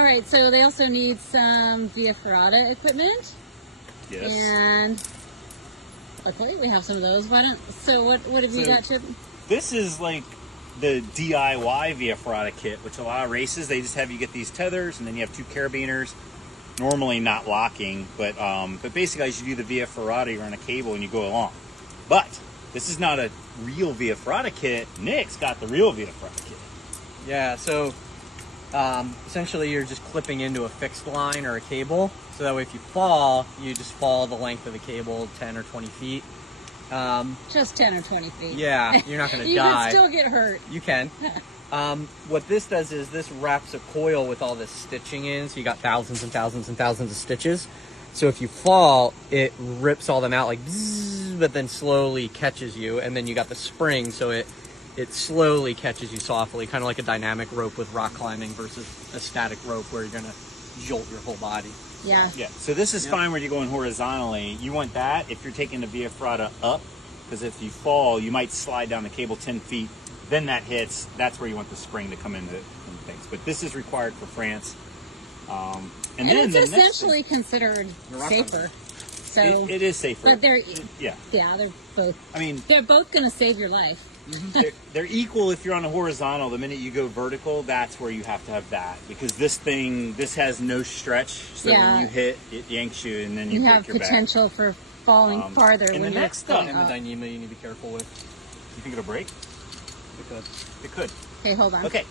All right, so they also need some via Ferrata equipment. Yes. And luckily we have some of those. What have you got, Chip? This is like the DIY via Ferrata kit, which a lot of races, they just have you get these tethers and then you have 2 carabiners, normally not locking, but basically as you do the via Ferrata, you run a cable and you go along. But this is not a real via Ferrata kit. Nick's got the real via Ferrata kit. Yeah, so essentially you're just clipping into a fixed line or a cable, so that way if you fall, you just fall the length of the cable 10 or 20 feet. Just 10 or 20 feet. Yeah, you're not going to you die. can still get hurt. You can. What this does is this wraps a coil with all this stitching in, so you got thousands and thousands and thousands of stitches. So if you fall, it rips all them out like bzzz, but then slowly catches you, and then you got the spring, so it slowly catches you softly, kind of like a dynamic rope with rock climbing versus a static rope where you're going to jolt your whole body. Yeah. Yeah, so this is fine when you're going horizontally. You want that if you're taking the via Ferrata up, because if you fall, you might slide down the cable 10 feet. Then that hits. That's where you want the spring to come into things. But this is required for France. And then it's the essentially considered safer. So it is safer. But they're they're both. I mean, they're both going to save your life. they're equal if you're on a horizontal. The minute you go vertical, that's where you have to have that, because this has no stretch. So when you hit, it yanks you, and then you break have your back. potential for falling farther. And when the next stuff, and the Dyneema you need to be careful with. You think it'll break? It could. It could. Okay, hold on. Okay.